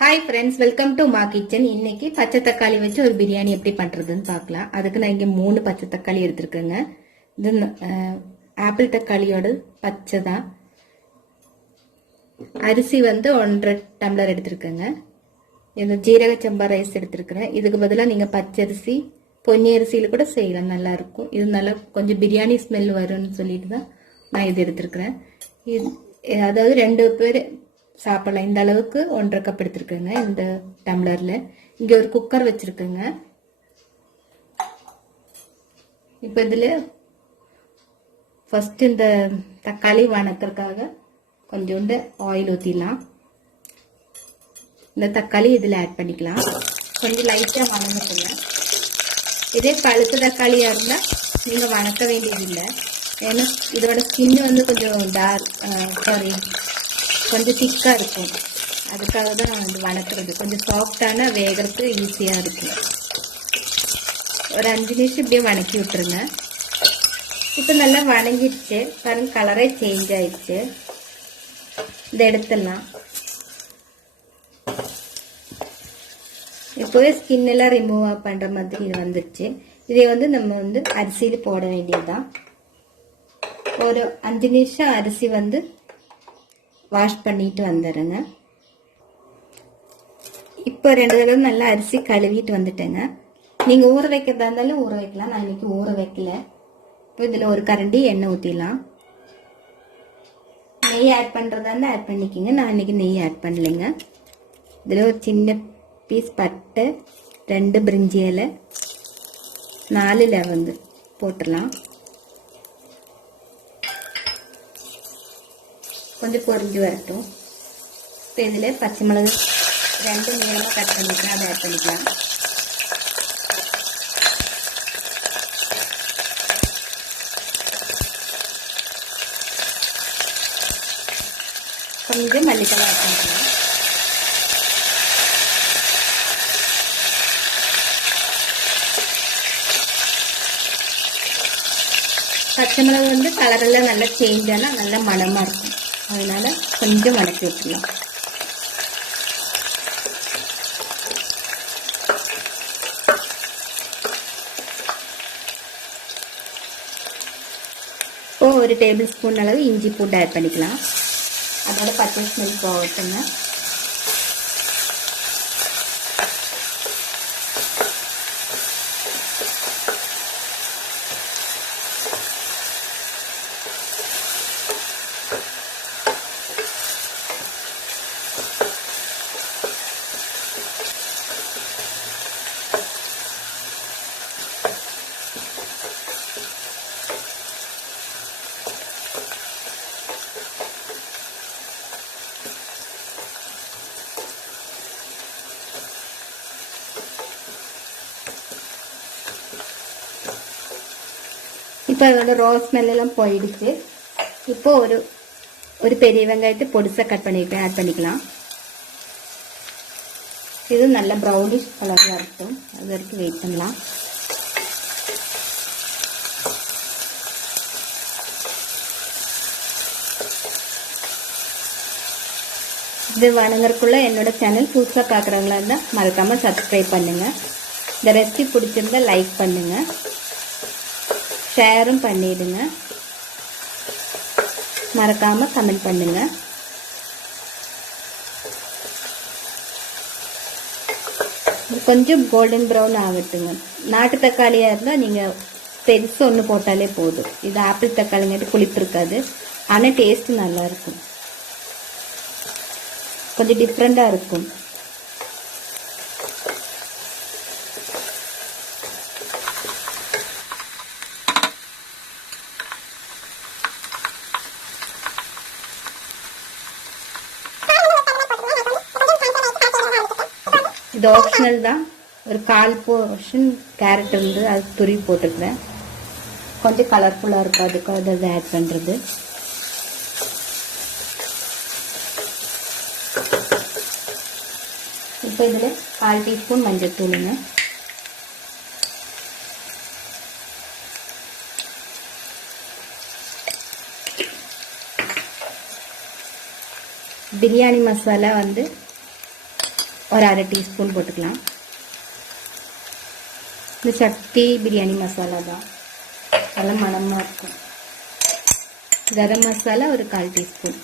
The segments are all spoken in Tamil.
ஹாய் ஃப்ரெண்ட்ஸ், வெல்கம் டு மா கிச்சன். இன்னைக்கு பச்சை தக்காளி வச்சு ஒரு பிரியாணி எப்படி பண்றதுன்னு பார்க்கலாம். அதுக்கு நான் இங்க 3 பச்சை தக்காளி எடுத்திருக்கேங்க. இது ஆப்பிள் தக்காளியோட பச்சை தான். அரிசி வந்து 1.5 டம்ளர் எடுத்திருக்கேங்க. இந்த ஜீரக சம்பா ரைஸ் எடுத்திருக்கிறேன். இதுக்கு பதிலாக நீங்க பச்சரிசி பொன்னி அரிசியில கூட செய்யலாம், நல்லா இருக்கும். இது நல்லா கொஞ்சம் பிரியாணி ஸ்மெல் வரும்னு சொல்லிட்டு தான் நான் இது எடுத்திருக்கிறேன். அதாவது 2 பேர் சாப்பிடலாம். இந்த அளவுக்கு 1.5 கப் எடுத்திருக்கேங்க. இந்த டம்ளர்ல இங்க ஒரு குக்கர் வச்சிருக்கேங்க. இப்ப இதுல ஃபர்ஸ்ட் இந்த தக்காளி வணக்கறதுக்காக கொஞ்சோண்டு ஆயில் ஊத்திடலாம். இந்த தக்காளி இதுல ஆட் பண்ணிக்கலாம். கொஞ்சம் லைட்டா வணங்கட்டுங்க. இதே பழுத்த தக்காளியா இருந்தா நீங்க வணக்க வேண்டியதில்லை. ஏன்னா இதோட ஸ்கின் வந்து கொஞ்சம் சாரி கொஞ்சம் திக்கா இருக்கும். அதுக்காக தான் வந்து வணக்கிறது. கொஞ்சம் சாஃப்டான வேகிறதுக்கு ஈஸியா இருக்கும். ஒரு 5 நிமிஷம் இப்படியே வணக்கி விட்டுருங்க. இப்போ நல்லா வணங்கிடுச்சு பாருங்க, கலரே சேஞ்ச் ஆயிடுச்சு. இதை எடுத்துடலாம். இப்போவே ஸ்கின் எல்லாம் ரிமூவ் பண்ற மாதிரி இது வந்துருச்சு. இதை வந்து நம்ம வந்து அரிசியில் போட வேண்டியதுதான். ஒரு 5 நிமிஷம் அரிசி வந்து வாஷ் பண்ணிட்டு வந்துடுங்க. இப்போ 2 தடவை நல்லா அரிசி கழுவிட்டு வந்துட்டேங்க. நீங்க ஊற வைக்கிறதா இருந்தாலும் ஊற வைக்கலாம். நான் இன்னைக்கு ஊற வைக்கல. இப்போ இதுல ஒரு கரண்டி எண்ணெய் ஊத்திடலாம். நெய் ஆட் பண்றதா இருந்தா ஆட் பண்ணிக்கோங்க. நான் இன்னைக்கு நெய் ஆட் பண்ணலைங்க. இதுல ஒரு சின்ன பீஸ் பட்டை, 2 பிரிஞ்சி இலை, 4 லவங்கு போட்டுடலாம். கொஞ்சம் பொரிஞ்சு வரட்டும். இப்போ இதில் பச்சை மிளகு 2 நீளமாக கட் பண்ணிக்கலாம், அதை ஆட் பண்ணிக்கலாம். கொஞ்சம் மல்லித்தலை ஆட் பண்ணிக்கலாம். பச்சை மிளகு வந்து கலரெல்லாம் நல்லா சேஞ்ச் ஆனால் நல்லா மணமாக இருக்கும். அதனால கொஞ்சம் வதக்கி விட்டுலாம். இப்போ ஒரு டேபிள் ஸ்பூன் அளவு இஞ்சி பூண்டு ஆட் பண்ணிக்கலாம். அதோட பச்சை ஸ்மெல் போகட்டுங்க. இப்போ அதோட ரோஸ் ஸ்மெல் எல்லாம் போயிடுச்சு. இப்போ ஒரு பெரிய வெங்காயத்தை பொடிசா கட் பண்ணிட்டு ஆட் பண்ணிக்கலாம். இது நல்ல ப்ரௌனிஷ் கலர்ல இருக்கும். அது வரைக்கும் வெயிட் பண்ணலாம். இது வணங்குறதுக்குள்ள என்னோட சேனல் புதுசா பாக்குறவங்களா இருந்தா மறக்காம சப்ஸ்கிரைப் பண்ணுங்க. இந்த ரெசிபி பிடிச்சிருந்தா லைக் பண்ணுங்க, ஷேரும் பண்ணிடுங்க, மறக்காம கமெண்ட் பண்ணுங்க. கொஞ்சம் கோல்டன் ப்ரௌன் ஆகட்டுங்க. நாட்டு தக்காளியா இருந்தா நீங்க பெருசு ஒன்று போட்டாலே போதும். இது ஆப்பிள் தக்காளிங்காட்டி புளிப்பு இருக்காது, ஆனா டேஸ்ட் நல்லா இருக்கும். கொஞ்சம் டிஃப்ரெண்டா இருக்கும். இது ஆப்ஷனல் தான். ஒரு 1/4 போர்ஷன் கேரட் இருந்து அது துருவி போட்டுக்கிறேன். கொஞ்சம் கலர்ஃபுல்லா இருக்கும், அதுக்காக அதை ஆட் பண்றது. இப்போ இதுல 1/4 டீஸ்பூன் மஞ்சள் தூளுங்க. பிரியாணி மசாலா வந்து ஒரு அரை டீஸ்பூன் போட்டுக்கலாம். இந்த சக்தி பிரியாணி மசாலா தான், நல்ல மணமாக இருக்கும். கரம் மசாலா ஒரு 1/4 டீஸ்பூன்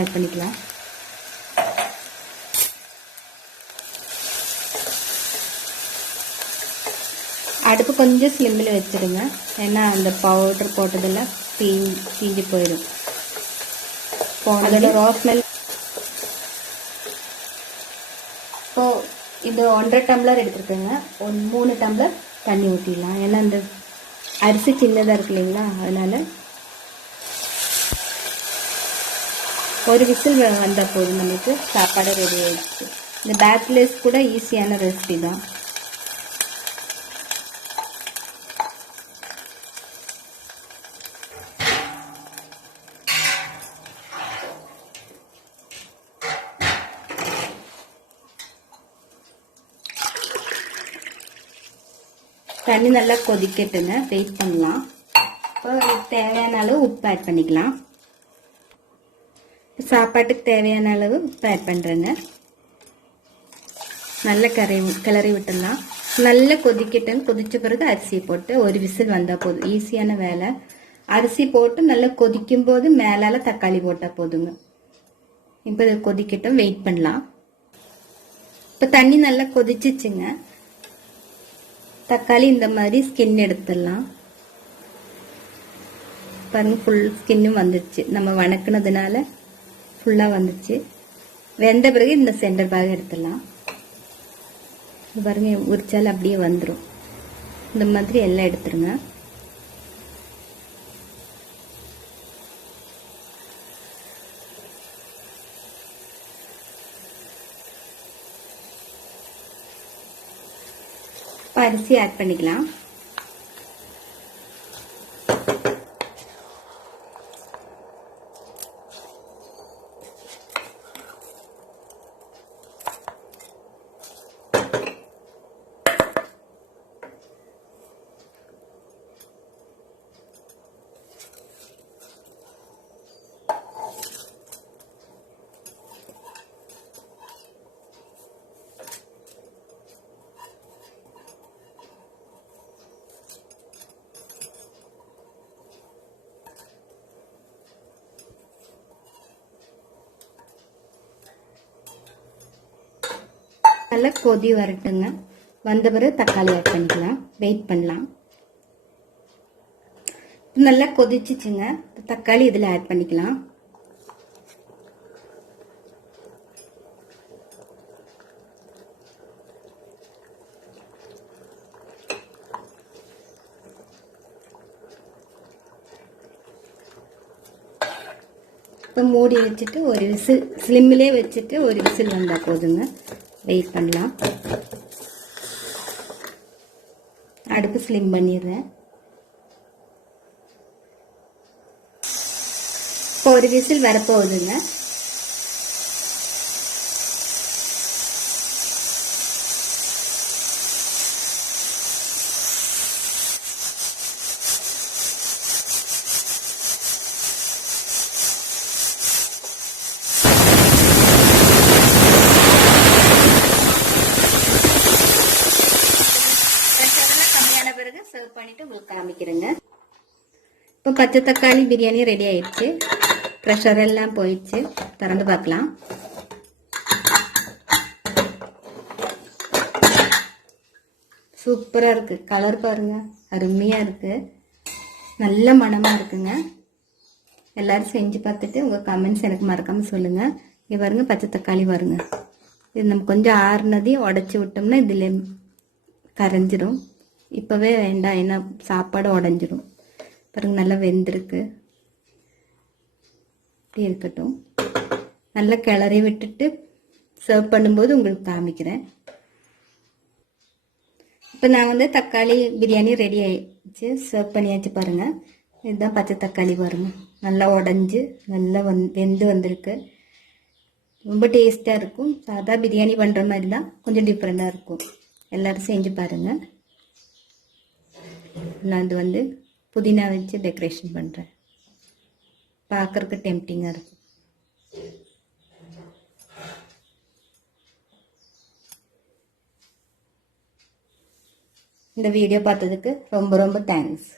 ஆட் பண்ணிக்கலாம். அடுப்பு கொஞ்சம் ஸ்லிம்மில் வச்சுடுங்க, ஏன்னா அந்த பவுடர் போட்டதெல்லாம் தீஞ்சு போயிடும். அதோட ரா ஸ்மெல். இப்போ இந்த 1.5 டம்ளர் எடுத்துருக்கேங்க, 3 டம்ளர் தண்ணி ஊற்றிடலாம். ஏன்னா இந்த அரிசி சின்னதாக இருக்கு இல்லைங்களா, அதனால ஒரு விசில் வந்தால் போதும், நமக்கு சாப்பாடு ரெடி ஆயிடுச்சு. இந்த பேச்சுலர்ஸ் கூட ஈஸியான ரெசிபி தான். தண்ணி நல்லா கொதிக்கட்டுங்க, வெயிட் பண்ணலாம். இப்போ தேவையான அளவு உப்பு ஆட் பண்ணிக்கலாம். சாப்பாட்டுக்கு தேவையான அளவு உப்பு ஆட் பண்ணுறேங்க. நல்லா கிளறி விட்டுடலாம். நல்லா கொதிக்கட்டும். கொதிச்ச பிறகு அரிசி போட்டு ஒரு விசில் வந்தால் போதும், ஈஸியான வேலை. அரிசி போட்டு நல்லா கொதிக்கும் போது மேலால தக்காளி போட்டால் போதுங்க. இப்போ இது கொதிக்கட்டும், வெயிட் பண்ணலாம். இப்போ தண்ணி நல்லா கொதிச்சிச்சுங்க. தக்காளி இந்த மாதிரி ஸ்கின் எடுத்துடலாம். பாருங்க, ஃபுல் ஸ்கின்னும் வந்துடுச்சு. நம்ம வணக்கினதுனால ஃபுல்லாக வந்துடுச்சு. வெந்த பிறகு இந்த சென்டர் பாகம் எடுத்துடலாம். பாருங்க, உரிச்சால் அப்படியே வந்துடும். இந்த மாதிரி எல்லாம் எடுத்துருங்க. அரிசி ஆட் பண்ணிக்கலாம். நல்லா கொதி வரட்டுங்க. வந்த பிறகு தக்காளி ஆட் பண்ணிக்கலாம். வெயிட் பண்ணலாம். நல்லா கொதிச்சிச்சுங்க. தக்காளி இதில் ஆட் பண்ணிக்கலாம். இப்போ மூடி வச்சுட்டு ஒரு விசில், ஸ்லிம்மிலே வச்சுட்டு ஒரு விசில் வந்தால் போதுங்க. வெயிட் பண்ணலாம். அடுப்பு ஸ்லிம் பண்ணிடுறேன். இப்போ ஒரு விசில் வரப்போகுதுங்க. சர்வ் பண்ணிட்டு உங்களுக்கு காமிக்கிறேங்க. இப்போ பச்சை தக்காளி பிரியாணி ரெடி ஆயிடுச்சு. ப்ரெஷர் எல்லாம் போயிடுச்சு. திறந்து பார்க்கலாம். சூப்பரா இருக்கு. கலர் பாருங்க, அருமையா இருக்கு. நல்ல மணமா இருக்குங்க. எல்லாரும் செஞ்சு பார்த்துட்டு உங்க கமெண்ட்ஸ் எனக்கு மறக்காம சொல்லுங்க. இங்க பாருங்க, பச்சை தக்காளி பாருங்க. இது நம்ம கொஞ்சம் ஆறுனதையும் உடைச்சி விட்டோம்னா இதுல கரைஞ்சிடும். இப்பவே வேண்டாம், ஏன்னா சாப்பாடு உடஞ்சிடும். பாருங்க, நல்லா வெந்திருக்கு. இப்படி இருக்கட்டும். நல்லா கிளறி விட்டுட்டு சர்வ் பண்ணும்போது உங்களுக்கு காமிக்கிறேன். இப்போ நாங்கள் வந்து தக்காளி பிரியாணி ரெடி ஆயிடுச்சு, சர்வ் பண்ணியாச்சு. பாருங்க, இதுதான் பச்சை தக்காளி. பாருங்க, நல்லா உடஞ்சி நல்லா வெந்து வந்திருக்கு. ரொம்ப டேஸ்டாக இருக்கும். சாதா பிரியாணி பண்ணுற மாதிரி தான், கொஞ்சம் டிஃப்ரெண்டாக இருக்கும். எல்லாரும் செஞ்சு பாருங்கள். நான் இது வந்து புதினா வச்சு டெக்கரேஷன் பண்ணுறேன். பார்க்குறதுக்கு டெம்ப்டிங்காக இருக்கும். இந்த வீடியோ பார்த்ததுக்கு ரொம்ப ரொம்ப தேங்க்ஸ்.